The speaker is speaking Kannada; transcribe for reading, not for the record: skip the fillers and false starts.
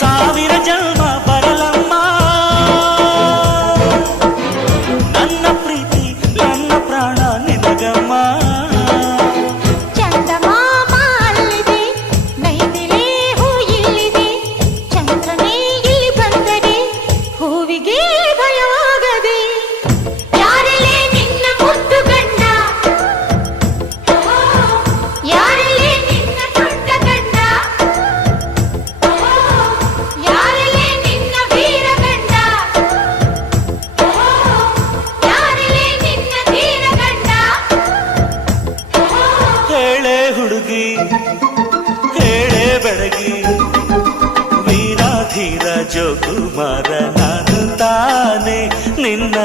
ಸಾವಿರ ಜನ್ಮ ಬರಲಮ್ಮ ನನ್ನ ಪ್ರೀತಿ ನನ್ನ ಪ್ರಾಣ ನಿನಗಮ್ಮ. ಚಂದಮಾಮ ಅಲ್ಲಿದೆ, ನೈದಿಲೆ ಹೂ ಇಲ್ಲಿದೆ, ಚಂದ್ರನೇ ಇಲ್ಲಿ ಬಂದರೆ ಹೂವಿಗೆ ಭಯವಾಗದೆ. ಯಾರಲ್ಲೇ ನಿನ್ನ ಮುದ್ದು ಗಂಡ, ಯಾರಲ್ಲೇ ನಿನ್ನ ದೊಡ್ಡ ಗಂಡ, ಯಾರಲ್ಲೇ ನಿನ್ನ ವೀರ ಗಂಡ, ಯಾರಲ್ಲೇ ನಿನ್ನ ಧೀರ ಗಂಡ. ಹೇಳೆ ಹುಡುಗಿ ಹೇಳೆ ಬೆಳಗಿ, ವೀರ ಧೀರ ಜೋಕುಮಾರ ನಾನು ತಾನೆ ನಿನ್ನ